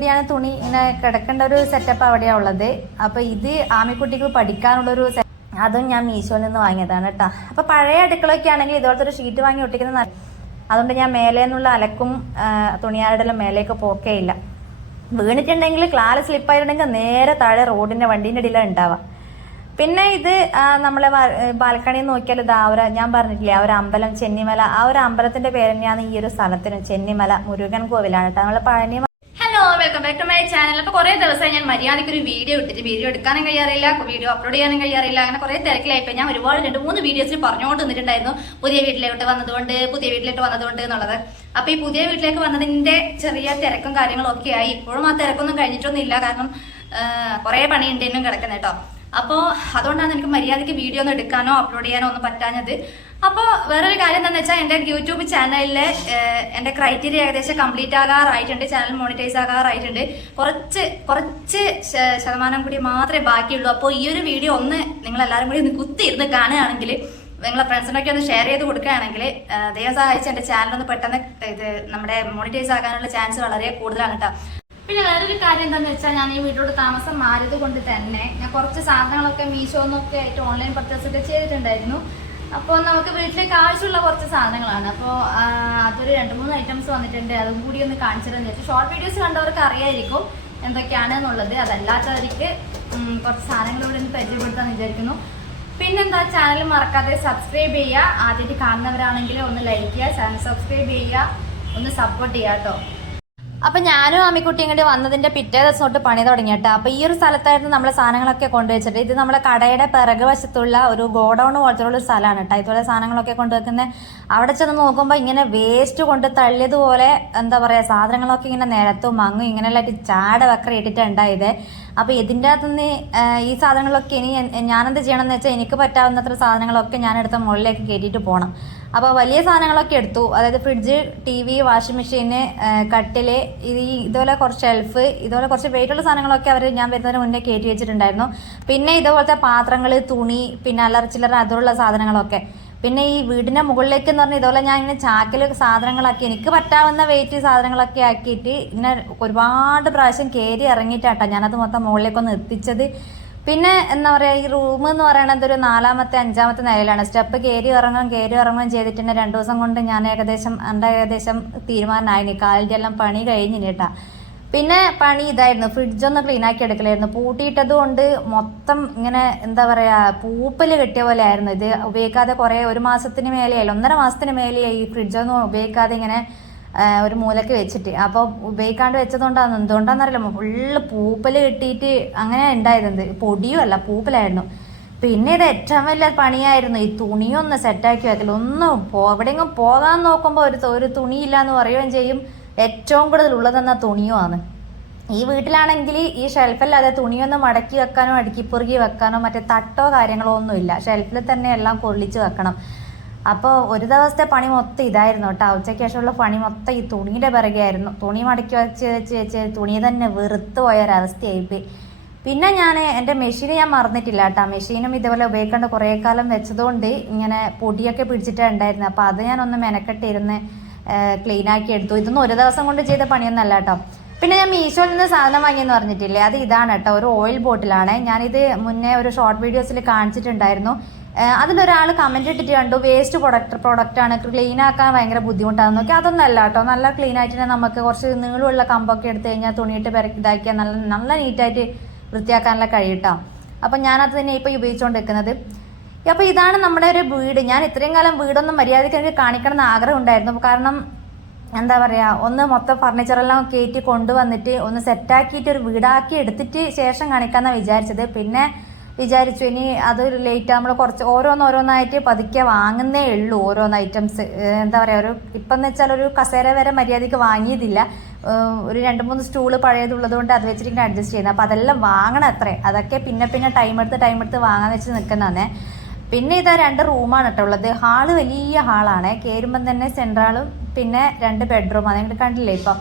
ഇവിടെയാണ് തുണി ഇങ്ങനെ കിടക്കേണ്ട ഒരു സെറ്റപ്പ് അവിടെയാ ഉള്ളത്. അപ്പോൾ ഇത് ആമിക്കുട്ടിക്ക് പഠിക്കാനുള്ളൊരു അതും ഞാൻ മീശോയിൽ നിന്ന് വാങ്ങിയതാണ് കേട്ടോ. അപ്പോൾ പഴയ അടുക്കളൊക്കെ ആണെങ്കിൽ ഇതുപോലത്തെ ഒരു ഷീറ്റ് വാങ്ങി ഒട്ടിക്കുന്നത് അതുകൊണ്ട് ഞാൻ മേലെ നിന്നുള്ള അലക്കും ആ, തുണിയാരുടെ മേലേക്ക് പോക്കേ ഇല്ല. വീണിട്ടുണ്ടെങ്കിൽ ക്ലാൽ സ്ലിപ്പായിട്ടുണ്ടെങ്കിൽ നേരെ താഴെ റോഡിന്റെ വണ്ടീന്റെ ഇടയിലാണ് ഉണ്ടാവുക. പിന്നെ ഇത് നമ്മളെ ബാൽക്കണിയിൽ നോക്കിയാൽ ഇത് ആ ഒരു ഞാൻ പറഞ്ഞിട്ടില്ലേ ആ ഒരു അമ്പലം ചെന്നിമല ആ ഒരു അമ്പലത്തിന്റെ പേര് തന്നെയാണ് ഈ ഒരു സ്ഥലത്തിന് ചെന്നിമല മുരുകൻ കോവിലാണ് കേട്ടോ. നമ്മളെ Palani welcome back to my channel അപ്പൊ കുറെ ദിവസമായി ഞാൻ മര്യാദയ്ക്ക് ഒരു വീഡിയോ ഇട്ടിട്ട് വീഡിയോ എടുക്കാനും കഴിയാറില്ല വീഡിയോ അപ്ലോഡ് ചെയ്യാനും കഴിയാറില്ല. അങ്ങനെ കുറെ തിരക്കിലായിപ്പോ ഞാൻ ഒരുപാട് രണ്ട് മൂന്ന് വീഡിയോസിൽ പറഞ്ഞുകൊണ്ട് നിന്നിട്ടുണ്ടായിരുന്നു പുതിയ വീട്ടിലോട്ട് വന്നതുകൊണ്ട് പുതിയ വീട്ടിലോട്ട് വന്നതുകൊണ്ട് എന്നുള്ളത്. അപ്പൊ ഈ പുതിയ വീട്ടിലേക്ക് വന്നതിന്റെ ചെറിയ തിരക്കും കാര്യങ്ങളും ഒക്കെ ആയി. ഇപ്പോഴും ആ തിരക്കൊന്നും കഴിഞ്ഞിട്ടൊന്നുമില്ല. കാരണം കുറെ പണി ഉണ്ടെന്നും കിടക്കുന്നത് കേട്ടോ. അപ്പോൾ അതുകൊണ്ടാണ് എനിക്ക് മര്യാദയ്ക്ക് വീഡിയോ ഒന്നും എടുക്കാനോ അപ്ലോഡ് ചെയ്യാനോ ഒന്നും പറ്റാഞ്ഞത്. അപ്പോൾ വേറൊരു കാര്യം എന്താണെന്ന് വെച്ചാൽ എന്റെ യൂട്യൂബ് ചാനലിൽ എന്റെ ക്രൈറ്റീരിയ ഏകദേശം കംപ്ലീറ്റ് ആകാറായിട്ടുണ്ട് ചാനൽ മോണിറ്റൈസ് ആകാറായിട്ടുണ്ട്. കുറച്ച് കുറച്ച് ശതമാനം കൂടി മാത്രമേ ബാക്കിയുള്ളൂ. അപ്പോൾ ഈ ഒരു വീഡിയോ ഒന്ന് നിങ്ങൾ എല്ലാവരും കൂടി ഒന്ന് കുത്തിയിരുന്ന് കാണുകയാണെങ്കിൽ നിങ്ങളെ ഫ്രണ്ട്സിനൊക്കെ ഒന്ന് ഷെയർ ചെയ്ത് കൊടുക്കുകയാണെങ്കിൽ ദൈവം സഹായിച്ച് എന്റെ ചാനൽ ഒന്ന് പെട്ടെന്ന് ഇത് നമ്മുടെ മോണിറ്റൈസ് ആകാനുള്ള ചാൻസ് വളരെ കൂടുതലാണ് കേട്ടോ പിന്നെ വേറൊരു കാര്യം എന്താണെന്ന് വെച്ചാൽ ഞാൻ ഈ വീട്ടിലോട് താമസം മാറിയത് കൊണ്ട് തന്നെ ഞാൻ കുറച്ച് സാധനങ്ങളൊക്കെ മീഷോന്നൊക്കെ ആയിട്ട് ഓൺലൈൻ പർച്ചേസ് ഒക്കെ ചെയ്തിട്ടുണ്ടായിരുന്നു. അപ്പോൾ നമുക്ക് വീട്ടിലേക്ക് ആവശ്യമുള്ള കുറച്ച് സാധനങ്ങളാണ്. അപ്പോൾ അതൊരു രണ്ട് മൂന്ന് ഐറ്റംസ് വന്നിട്ടുണ്ട്. അതും കൂടി ഒന്ന് കാണിച്ചിരുന്നു വെച്ചാൽ ഷോർട്ട് വീഡിയോസ് കണ്ടവർക്ക് അറിയായിരിക്കും എന്തൊക്കെയാണ് എന്നുള്ളത്. അതല്ലാത്തവർക്ക് കുറച്ച് സാധനങ്ങൾ ഇവിടെ നിന്ന് പരിചയപ്പെടുത്താമെന്ന് വിചാരിക്കുന്നു. പിന്നെന്താ ചാനൽ മറക്കാതെ സബ്സ്ക്രൈബ് ചെയ്യുക. ആദ്യമായിട്ട് കാണുന്നവരാണെങ്കിൽ ഒന്ന് ലൈക്ക് ചെയ്യുക. ചാനൽ സബ്സ്ക്രൈബ് ചെയ്യുക. ഒന്ന് സപ്പോർട്ട് ചെയ്യുക കേട്ടോ. അപ്പൊ ഞാനും അമ്മിക്കുട്ടിയും കൂടി വന്നതിന്റെ പിറ്റേ ദിവസം തൊട്ട് പണി തുടങ്ങിയിട്ട്. അപ്പൊ ഈ ഒരു സ്ഥലത്തായിരുന്നു നമ്മളെ സാധനങ്ങളൊക്കെ കൊണ്ടുവച്ചിട്ട്. ഇത് നമ്മുടെ കടയുടെ പിറകു വശത്തുള്ള ഒരു ഗോഡൗൺ പോലത്തെ ഒരു സ്ഥലമാണ് കേട്ടോ ഇതുപോലെ സാധനങ്ങളൊക്കെ കൊണ്ടുവെക്കുന്നത് അവിടെ ചെന്ന് നോക്കുമ്പോൾ ഇങ്ങനെ വേസ്റ്റ് കൊണ്ട് തള്ളിയതുപോലെ എന്താ പറയാ സാധനങ്ങളൊക്കെ ഇങ്ങനെ നിരത്തും മങ്ങും ഇങ്ങനെയുള്ള ചാട വക്കറ ഇട്ടിട്ടുണ്ടായത് അപ്പൊ ഇതിന്റെ അകത്തുനിന്ന് ഈ സാധനങ്ങളൊക്കെ ഇനി ഞാനെന്ത് ചെയ്യണമെന്ന് വെച്ചാൽ എനിക്ക് പറ്റാവുന്നത്ര സാധനങ്ങളൊക്കെ ഞാൻ എടുത്ത മുകളിലേക്ക് കയറ്റിയിട്ട് പോകണം അപ്പോൾ വലിയ സാധനങ്ങളൊക്കെ എടുത്തു. അതായത് fridge T V washing machine കട്ടിൽ ഇത് ഇതുപോലെ കുറച്ച് ഷെൽഫ് ഇതുപോലെ കുറച്ച് വെയിറ്റുള്ള സാധനങ്ങളൊക്കെ അവർ ഞാൻ വരുന്നതിന് മുന്നേ കയറ്റി വെച്ചിട്ടുണ്ടായിരുന്നു. പിന്നെ ഇതുപോലത്തെ പാത്രങ്ങൾ തുണി പിന്നെ അല്ലറ ചില്ലറ അതുള്ള സാധനങ്ങളൊക്കെ. പിന്നെ ഈ വീടിന്റെ മുകളിലേക്ക് എന്ന് പറഞ്ഞാൽ ഇതുപോലെ ഞാൻ ഇങ്ങനെ ചാക്കിൽ സാധനങ്ങളാക്കി എനിക്ക് പറ്റാവുന്ന വെയിറ്റ് സാധനങ്ങളൊക്കെ ആക്കിയിട്ട് ഇങ്ങനെ ഒരുപാട് പ്രാവശ്യം കയറി ഇറങ്ങിയിട്ടാട്ടോ ഞാനത് മൊത്തം മുകളിലേക്കൊന്ന് എത്തിച്ചത്. പിന്നെ എന്താ പറയുക ഈ റൂം എന്ന് പറയുന്നത് ഒരു നാലാമത്തെ അഞ്ചാമത്തെ നിലയിലാണ്. സ്റ്റെപ്പ് കയറി ഇറങ്ങും കയറി ഇറങ്ങുകയും ചെയ്തിട്ടുണ്ട് രണ്ട് ദിവസം കൊണ്ട് ഞാൻ ഏകദേശം എന്റെ ഏകദേശം തീരുമാനമായിന് കാലിന്റെ എല്ലാം പണി കഴിഞ്ഞിന് കേട്ടാ. പിന്നെ പണി ഇതായിരുന്നു. ഫ്രിഡ്ജ് ഒന്ന് ക്ലീൻ ആക്കി എടുക്കലായിരുന്നു. പൂട്ടിയിട്ടത് കൊണ്ട് മൊത്തം ഇങ്ങനെ എന്താ പറയാ പൂപ്പൽ കെട്ടിയ പോലെ ആയിരുന്നു. ഇത് ഉപയോഗിക്കാതെ കുറെ ഒരു മാസത്തിന് മേലെയായി ഒന്നര മാസത്തിന് മേലെയായി ഈ ഫ്രിഡ്ജൊന്നും ഉപയോഗിക്കാതെ ഇങ്ങനെ ഒരു മൂലക്ക് വെച്ചിട്ട്. അപ്പോൾ ഉപയോഗിക്കാണ്ട് വെച്ചതുകൊണ്ടാണ് എന്തുകൊണ്ടാണെന്നറിയില്ല ഫുള്ള് പൂപ്പൽ കെട്ടിയിട്ട് അങ്ങനെ ഉണ്ടായത് പൊടിയും അല്ല പൂപ്പലായിരുന്നു. പിന്നെ ഇത് ഏറ്റവും വലിയ പണിയായിരുന്നു. ഈ തുണിയൊന്ന് സെറ്റാക്കി വെക്കൽ ഒന്നും എവിടെയെങ്കിലും പോകാൻ നോക്കുമ്പോൾ ഒരു ഒരു തുണിയില്ല എന്ന് പറയുകയും ചെയ്യും. ഏറ്റവും കൂടുതൽ ഉള്ളതെന്ന തുണിയുമാണ് ഈ വീട്ടിലാണെങ്കിൽ ഈ ഷെൽഫല്ലാതെ തുണിയൊന്നും മടക്കി വെക്കാനോ അടുക്കിപ്പുറുകി വെക്കാനോ മറ്റേ തട്ടോ കാര്യങ്ങളോ ഒന്നുമില്ല. ഷെൽഫിൽ തന്നെ എല്ലാം പൊള്ളിച്ച് വെക്കണം. അപ്പോൾ ഒരു ദിവസത്തെ പണി മൊത്തം ഇതായിരുന്നു കേട്ടോ. ഉച്ചയ്ക്ക് ശേഷമുള്ള പണി മൊത്തം ഈ തുണിയുടെ പിറകെയായിരുന്നു തുണി മടക്കി വെച്ച് വെച്ച് വെച്ച് തുണി തന്നെ വെറുത്ത് പോയ ഒരവസ്ഥയായിപ്പോയി പിന്നെ ഞാൻ എന്റെ മെഷീൻ ഞാൻ മറന്നിട്ടില്ല കേട്ടോ. മെഷീനും ഇതുപോലെ ഉപയോഗിക്കേണ്ട കുറേ കാലം വെച്ചതുകൊണ്ട് ഇങ്ങനെ പൊടിയൊക്കെ പിടിച്ചിട്ടേ ഉണ്ടായിരുന്നു അപ്പോൾ അത് ഞാനൊന്ന് മെനക്കെട്ടിരുന്ന് ക്ലീൻ ആക്കി എടുത്തു. ഇതൊന്നും ഒരു ദിവസം കൊണ്ട് ചെയ്ത പണിയൊന്നും അല്ല കേട്ടോ പിന്നെ ഞാൻ മീഷോയിൽ നിന്ന് സാധനം വാങ്ങിയെന്ന് പറഞ്ഞിട്ടില്ലേ? അത് ഇതാണ് കേട്ടോ ഒരു ഓയിൽ ബോട്ടിലാണ് ഞാനിത് മുന്നേ ഒരു ഷോർട്ട് വീഡിയോസിൽ കാണിച്ചിട്ടുണ്ടായിരുന്നു. അതിലൊരാൾ കമന്റ് ഇട്ടിട്ട് കണ്ടു വേസ്റ്റ് പ്രൊഡക്റ്റ് പ്രൊഡക്റ്റ് ആണ്. ക്ലീൻ ആക്കാൻ ഭയങ്കര ബുദ്ധിമുട്ടാണെന്നൊക്കെ നോക്കി. അതൊന്നും അല്ല കേട്ടോ നല്ല ക്ലീൻ ആയിട്ട് നമുക്ക് കുറച്ച് നീളമുള്ള കമ്പൊക്കെ എടുത്തു കഴിഞ്ഞാൽ തുണിയിട്ട് പെരക്കി ഇതാക്കിയാൽ നല്ല നല്ല നീറ്റായിട്ട് വൃത്തിയാക്കാനുള്ള കഴിയട്ടോ അപ്പം ഞാനത് തന്നെ ഇപ്പോൾ ഉപയോഗിച്ചുകൊണ്ടിരിക്കുന്നത് അപ്പോൾ ഇതാണ് നമ്മുടെ ഒരു വീട്. ഞാൻ ഇത്രയും കാലം വീടൊന്നും മര്യാദയ്ക്ക് എനിക്ക് കാണിക്കണം എന്ന് ആഗ്രഹം ഉണ്ടായിരുന്നു. കാരണം എന്താ പറയുക ഒന്ന് മൊത്തം ഫർണിച്ചറെല്ലാം കയറ്റി കൊണ്ടുവന്നിട്ട് ഒന്ന് സെറ്റാക്കിയിട്ട് ഒരു വീടാക്കി എടുത്തിട്ട് ശേഷം കാണിക്കാമെന്നാണ് വിചാരിച്ചത്. പിന്നെ വിചാരിച്ചു ഇനി അത് ലേറ്റ് നമ്മൾ കുറച്ച് ഓരോന്നോരോന്നായിട്ട് പതുക്കെ വാങ്ങുന്നേ ഉള്ളൂ ഓരോന്ന് ഐറ്റംസ് എന്താ പറയുക ഒരു ഇപ്പം എന്ന് വെച്ചാൽ ഒരു കസേര വരെ മര്യാദയ്ക്ക് വാങ്ങിയതില്ല. ഒരു രണ്ട് മൂന്ന് സ്റ്റൂൾ പഴയതുള്ളത് കൊണ്ട് അത് വെച്ചിട്ട് അഡ്ജസ്റ്റ് ചെയ്യുന്നത് അപ്പോൾ അതെല്ലാം വാങ്ങണം അത്രേ. അതൊക്കെ പിന്നെ പിന്നെ ടൈം എടുത്ത് ടൈം എടുത്ത് വാങ്ങാൻ വെച്ച് നിൽക്കുന്നതാണ് പിന്നെ ഇതാ രണ്ട് റൂമാണ് കേട്ടോ ഉള്ളത്. ഹാൾ വലിയ ഹാളാണ്. കയറുമ്പം തന്നെ സെൻട്രാളും പിന്നെ രണ്ട് ബെഡ്റൂം നിങ്ങൾ കണ്ടില്ലേ ഇപ്പം?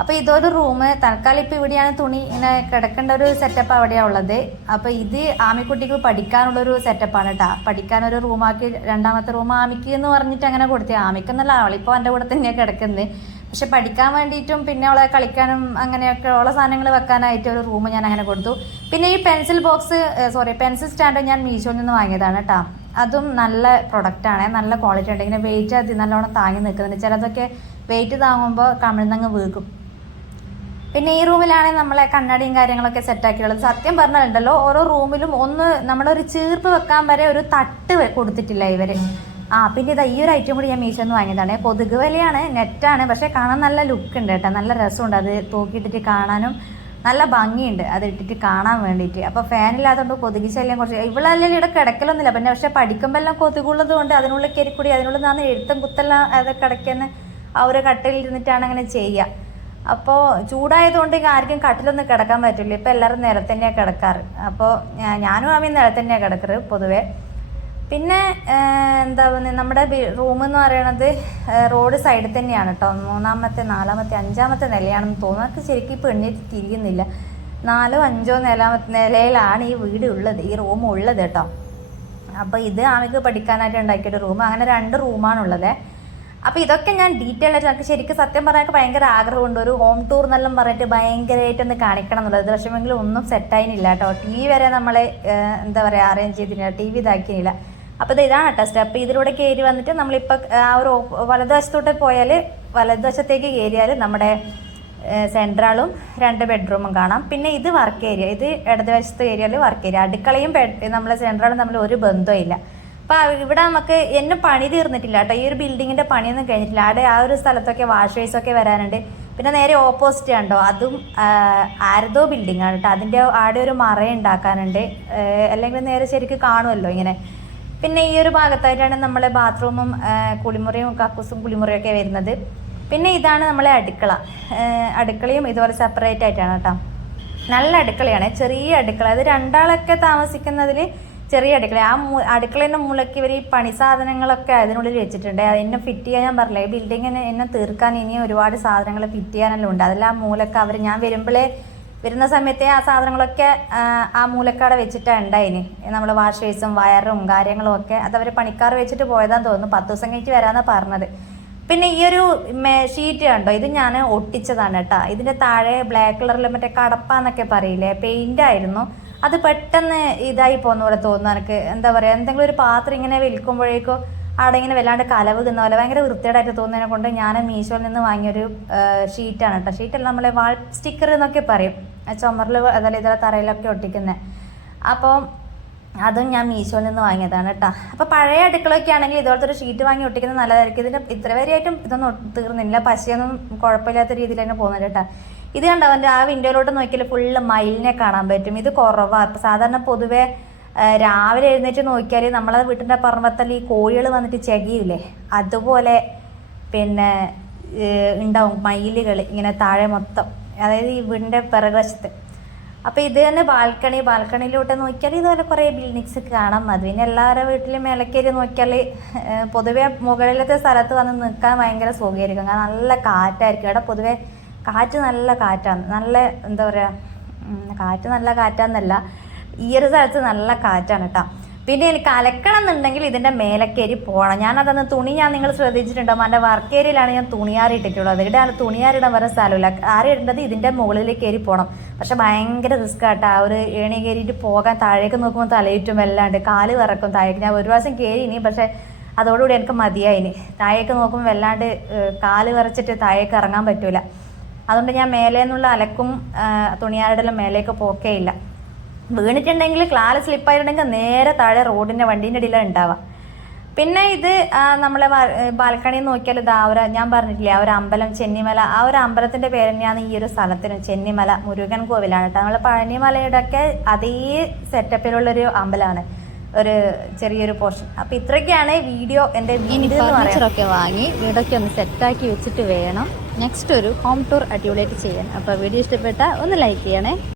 അപ്പോൾ ഇതൊരു റൂം തൽക്കാലം ഇപ്പോൾ ഇവിടെയാണ് തുണി ഇങ്ങനെ കിടക്കേണ്ട ഒരു സെറ്റപ്പ് അവിടെയാണ് ഉള്ളത്. അപ്പോൾ ഇത് ആമിക്കുട്ടിക്ക് പഠിക്കാനുള്ളൊരു സെറ്റപ്പാണ് കേട്ടോ പഠിക്കാനൊരു റൂമാക്കി രണ്ടാമത്തെ റൂം ആമിക്ക് എന്ന് പറഞ്ഞിട്ട് അങ്ങനെ കൊടുത്തേ. ആമിക്കെന്നല്ല അവളിപ്പോൾ എന്റെ കൂടെ തന്നെയാണ് കിടക്കുന്നത് പക്ഷെ പഠിക്കാൻ വേണ്ടിയിട്ടും പിന്നെ അവളെ കളിക്കാനും അങ്ങനെയൊക്കെ ഉള്ള സാധനങ്ങൾ വെക്കാനായിട്ട് ഒരു റൂം ഞാൻ അങ്ങനെ കൊടുത്തു. പിന്നെ ഈ pencil box sorry pencil stand ഞാൻ മീഷോയിൽ നിന്ന് വാങ്ങിയതാണ് കേട്ടോ അതും നല്ല പ്രൊഡക്റ്റാണ് നല്ല ക്വാളിറ്റി ഉണ്ട്. ഇങ്ങനെ വെയിറ്റ് അതി നല്ലോണം താങ്ങി നിൽക്കുന്നുണ്ട്. ചിലതൊക്കെ വെയിറ്റ് താങ്ങുമ്പോൾ കമിഴ്ന്നങ്ങ് വീക്കും. പിന്നെ ഈ റൂമിലാണെങ്കിൽ നമ്മളെ കണ്ണാടിയും കാര്യങ്ങളൊക്കെ സെറ്റാക്കിയുള്ളത് സത്യം പറഞ്ഞിട്ടുണ്ടല്ലോ ഓരോ റൂമിലും ഒന്ന് നമ്മളൊരു ചീർപ്പ് വെക്കാൻ വരെ ഒരു തട്ട് കൊടുത്തിട്ടില്ല ഇവർ. ആ പിന്നെ ഇതാ ഈ ഒരു ഐറ്റം കൂടി ഞാൻ മീശോന്ന് വാങ്ങിയതാണ്. കൊതുക് വലയാണ് നെറ്റാണ് പക്ഷേ കാണാൻ നല്ല ലുക്ക് ഉണ്ട് കേട്ടോ. നല്ല രസമുണ്ട്. അത് തൂക്കിയിട്ടിട്ട് കാണാനും നല്ല ഭംഗിയുണ്ട്. അത് ഇട്ടിട്ട് കാണാൻ വേണ്ടിയിട്ട്. അപ്പോൾ ഫാനില്ലാത്തതുകൊണ്ട് കൊതുക് ശല്യം കുറച്ച്. ഇവളല്ലേ ഇവിടെ കിടക്കലൊന്നുമില്ല. പിന്നെ പക്ഷേ പഠിക്കുമ്പോൾ എല്ലാം കൊതുകുള്ളത് കൊണ്ട് അതിനുള്ളിൽ കയറി കൂടി അതിനുള്ളിൽ നിന്നാണ് എഴുത്തും കുത്തെല്ലാം അത് കിടക്കുന്ന ആ ഒരു കട്ടിലിൽ ഇരുന്നിട്ടാണ് അങ്ങനെ ചെയ്യുക അപ്പോൾ ചൂടായതുകൊണ്ട് ആർക്കും കട്ടിലൊന്നും കിടക്കാൻ പറ്റില്ല. ഇപ്പോൾ എല്ലാവരും നിലത്തന്നെയാണ് കിടക്കാറ്. അപ്പോൾ ഞാനും ആമീ നിലത്തന്നെയാണ് കിടക്കാറ് പൊതുവേ. പിന്നെ എന്താ പറയുക നമ്മുടെ റൂം എന്ന് പറയണത് റോഡ് സൈഡിൽ തന്നെയാണ് കേട്ടോ മൂന്നാമത്തെ നാലാമത്തെ അഞ്ചാമത്തെ നിലയാണെന്ന് തോന്നുന്നു. എനിക്ക് ശരിക്കും ഇപ്പോൾ എണ്ണീറ്റ് തിരിയുന്നില്ല. നാലോ അഞ്ചോ നിലാമത്തെ നിലയിലാണ് ഈ വീട് ഉള്ളത് ഈ റൂം ഉള്ളത് കേട്ടോ അപ്പോൾ ഇത് ആമയ്ക്ക് പഠിക്കാനായിട്ട് ഉണ്ടാക്കിയൊരു റൂം. അങ്ങനെ രണ്ട് റൂമാണുള്ളത് അപ്പോൾ ഇതൊക്കെ ഞാൻ ഡീറ്റെയിൽ ആയിട്ട് എനിക്ക് ശരിക്കും സത്യം പറയാനൊക്കെ ഭയങ്കര ആഗ്രഹമുണ്ട്. ഒരു ഹോം ടൂർ എന്നെല്ലാം പറഞ്ഞിട്ട് ഭയങ്കരമായിട്ട് ഒന്ന് കാണിക്കണം എന്നുള്ളത്. പക്ഷേമെങ്കിലും ഒന്നും സെറ്റായിനില്ല കേട്ടോ ടി വി വരെ നമ്മളെ എന്താ പറയുക അറേഞ്ച് ചെയ്തിട്ടില്ല ടി വി ഇതാക്കിയില്ല. അപ്പോൾ ഇത് ഇതാണ് കേട്ടോ സ്റ്റെപ്പ് ഇതിലൂടെ കയറി വന്നിട്ട് നമ്മളിപ്പോൾ ആ ഒരു വലതുവശത്തോട്ട് പോയാൽ വലതുവശത്തേക്ക് കയറിയാൽ നമ്മുടെ സെൻട്രാളും രണ്ട് ബെഡ്റൂമും കാണാം. പിന്നെ ഇത് വർക്ക് ഏരിയ ഇത് ഇടതുവശത്ത് ഏരിയയിൽ വർക്ക് ഏരിയ അടുക്കളയും നമ്മളെ സെൻട്രാളും തമ്മിൽ ഒരു ബന്ധവും അപ്പോൾ ഇവിടെ നമുക്ക് എന്നെ പണി തീർന്നിട്ടില്ല കേട്ടോ. ഈ ഒരു ബിൽഡിങ്ങിന്റെ പണിയൊന്നും കഴിഞ്ഞിട്ടില്ല. അവിടെ ആ ഒരു സ്ഥലത്തൊക്കെ വാഷ് വേസൊക്കെ വരാനുണ്ട്. പിന്നെ നേരെ ഓപ്പോസിറ്റ് കണ്ടോ അതും ആരതോ ബിൽഡിംഗ് ആണ് കേട്ടോ. അതിന്റെ ആടെ ഒരു മറ ഉണ്ടാക്കാനുണ്ട്. അല്ലെങ്കിൽ നേരെ ശരിക്കും കാണുമല്ലോ ഇങ്ങനെ. പിന്നെ ഈ ഒരു ഭാഗത്തായിട്ടാണ് നമ്മളെ ബാത്റൂമും കുളിമുറിയും കക്കൂസും കുളിമുറിയും ഒക്കെ വരുന്നത്. പിന്നെ ഇതാണ് നമ്മളെ അടുക്കള. അടുക്കളയും ഇതുപോലെ സെപ്പറേറ്റ് ആയിട്ടാണ് കേട്ടോ. നല്ല അടുക്കളയാണ്. ചെറിയ അടുക്കള. അത് രണ്ടാളൊക്കെ താമസിക്കുന്നതിൽ ചെറിയ അടുക്കള. ആ അടുക്കളേന്റെ മുളയ്ക്ക് ഇവർ ഈ പണി സാധനങ്ങളൊക്കെ അതിനുള്ളിൽ വെച്ചിട്ടുണ്ട്. അതിനെ ഫിറ്റ് ചെയ്യാൻ ഞാൻ പറഞ്ഞില്ല? ഈ ബിൽഡിങ്ങിന് എന്നെ തീർക്കാൻ ഇനിയും ഒരുപാട് സാധനങ്ങൾ ഫിറ്റ് ചെയ്യാനെല്ലാം ഉണ്ട്. അതെല്ലാം മൂലക്ക് അവർ ഞാൻ വരുമ്പോഴേ വരുന്ന സമയത്തെ ആ സാധനങ്ങളൊക്കെ ആ, മൂലക്കാട വെച്ചിട്ടാണ് ഉണ്ടായിന് നമ്മൾ വാഷ് ബേസും വയറും കാര്യങ്ങളും ഒക്കെ അത് അവർ പണിക്കാർ വെച്ചിട്ട് പോയതാന്ന് തോന്നുന്നു. പത്ത് ദിവസം കഴിഞ്ഞിട്ട് വരാമെന്നാണ് പറഞ്ഞത്. പിന്നെ ഈ ഒരു ഷീറ്റ് കണ്ടോ? ഇത് ഞാൻ ഒട്ടിച്ചതാണ് കേട്ടോ ഇതിന്റെ താഴെ ബ്ലാക്ക് കളറിൽ മറ്റേ കടപ്പ എന്നൊക്കെ പറയില്ലേ? പെയിന്റ് ആയിരുന്നു. അത് പെട്ടെന്ന് ഇതായി പോകുന്ന പോലെ തോന്നുന്നു. എനിക്ക് എന്താ പറയുക എന്തെങ്കിലും ഒരു പാത്രം ഇങ്ങനെ വിൽക്കുമ്പോഴേക്കോ അവിടെ ഇങ്ങനെ വല്ലാണ്ട് കലവുകുന്ന പോലെ ഭയങ്കര വൃത്തികേടായിട്ട് തോന്നുന്നതിനെ കൊണ്ട് ഞാൻ മീഷോയിൽ നിന്ന് വാങ്ങിയൊരു ഷീറ്റാണ് കേട്ടോ. ഷീറ്റല്ല നമ്മളെ വാൾ സ്റ്റിക്കർ എന്നൊക്കെ പറയും. ചുമറിൽ അതല്ല ഇതേ തറയിലൊക്കെ ഒട്ടിക്കുന്നത് അപ്പോൾ അതും ഞാൻ മീശോയിൽ നിന്ന് വാങ്ങിയതാണ് കേട്ടോ. അപ്പോൾ പഴയ അടുക്കളൊക്കെ ആണെങ്കിൽ ഇതുപോലത്തെ ഒരു ഷീറ്റ് വാങ്ങി ഒട്ടിക്കുന്നത് നല്ലതായിരിക്കും. ഇതിന്റെ ഇത്ര വരെയായിട്ടും ഇതൊന്നും തീർന്നില്ല. പശയൊന്നും കുഴപ്പമില്ലാത്ത രീതിയിൽ തന്നെ പോകുന്നുണ്ട് കേട്ടോ. ഇത് കണ്ടോ അവന്റെ ആ വിൻഡോയിലോട്ട് നോക്കിയാൽ ഫുള്ള് മയിലിനെ കാണാൻ പറ്റും. ഇത് കുറവാണ് സാധാരണ പൊതുവേ രാവിലെ എഴുന്നേറ്റ് നോക്കിയാൽ നമ്മളെ വീട്ടിന്റെ പറമ്പത്തിൽ ഈ കോഴികൾ വന്നിട്ട് ചെകിയില്ലേ? അതുപോലെ പിന്നെ ഉണ്ടാവും മയിലുകൾ ഇങ്ങനെ താഴെ മൊത്തം. അതായത് ഈ വീടിന്റെ പിറകുവശത്ത്. അപ്പോൾ ഇത് തന്നെ ബാൽക്കണി. ബാൽക്കണിയിലോട്ട് നോക്കിയാൽ ഇതുപോലെ കുറേ ബിൽഡിങ്സ് കാണാം. അത് പിന്നെ എല്ലാവരുടെ വീട്ടിലും മേലക്കേരി നോക്കിയാൽ പൊതുവേ മുകളിലത്തെ സ്ഥലത്ത് വന്ന് നിൽക്കാൻ ഭയങ്കര സുഖമായിരിക്കും. കാരണം നല്ല കാറ്റായിരിക്കും. ഇവിടെ പൊതുവേ കാറ്റ് നല്ല കാറ്റാണ് നല്ല എന്താ പറയുക കാറ്റ് നല്ല കാറ്റാന്നല്ല. ഈ ഒരു സ്ഥലത്ത് നല്ല കാറ്റാണ് കേട്ടോ പിന്നെ എനിക്ക് അലക്കണം എന്നുണ്ടെങ്കിൽ ഇതിന്റെ മേലക്കേരി പോകണം ഞാനതന്ന് തുണി ഞാൻ നിങ്ങൾ ശ്രദ്ധിച്ചിട്ടുണ്ടാവും എന്റെ വർക്ക് ഏരിയയിലാണ് ഞാൻ തുണിയാറി ഇട്ടിട്ടുള്ളത്. ഇവിടെ തുണിയാറിടാൻ വരെ സ്ഥലമില്ല. ആറി ഇടേണ്ടത് ഇതിന്റെ മുകളിലേക്ക് കയറി പോകണം പക്ഷെ ഭയങ്കര റിസ്ക് ആട്ടോ ആ ഒരു ഏണി കയറിയിട്ട് പോകാൻ താഴേക്ക് നോക്കുമ്പോൾ തലയിട്ടും വെല്ലാണ്ട് കാൽ വിറക്കും താഴേക്ക്. ഞാൻ ഒരു പ്രാവശ്യം കയറി ഇനി പക്ഷേ അതോടുകൂടി എനിക്ക് മതിയായിനി താഴേക്ക് നോക്കുമ്പോൾ വല്ലാണ്ട് കാൽ വിറച്ചിട്ട് താഴേക്ക് ഇറങ്ങാൻ പറ്റൂല. അതുകൊണ്ട് ഞാൻ മേലെ നിന്നുള്ള അലക്കും തുണിയാറിടലും മേലേക്ക് പോക്കേ ഇല്ല വീണിട്ടുണ്ടെങ്കിൽ ക്ലാൽ സ്ലിപ്പായിട്ടുണ്ടെങ്കിൽ നേരെ താഴെ റോഡിന്റെ വണ്ടീന്റെ ഇടയിലാണ് ഉണ്ടാവുക. പിന്നെ ഇത് നമ്മളെ ബാൽക്കണിയിൽ നോക്കിയാൽ ഇത് ആ ഒരു ഞാൻ പറഞ്ഞിട്ടില്ലേ ആ ഒരു അമ്പലം ചെന്നിമല ആ ഒരു അമ്പലത്തിന്റെ പേര് തന്നെയാണ് ഈ ഒരു സ്ഥലത്തിന് ചെന്നിമല മുരുകൻ കോവിലാണ് കേട്ടോ. നമ്മളെ പഴനിമലയുടെ ഒക്കെ അതേ സെറ്റപ്പിലുള്ളൊരു അമ്പലമാണ് ഒരു ചെറിയൊരു പോർഷൻ അപ്പം ഇത്രയൊക്കെയാണ് വീഡിയോ എന്റെ ഒക്കെ ഫർണിച്ചറൊക്കെ വാങ്ങി വീടൊക്കെ ഒന്ന് സെറ്റാക്കി വെച്ചിട്ട് വേണം. നെക്സ്റ്റ് ഒരു ഹോം ടൂർ അടിപൊളിയായിട്ട് ചെയ്യാൻ. അപ്പോൾ വീഡിയോ ഇഷ്ടപ്പെട്ട ഒന്ന് ലൈക്ക് ചെയ്യണേ.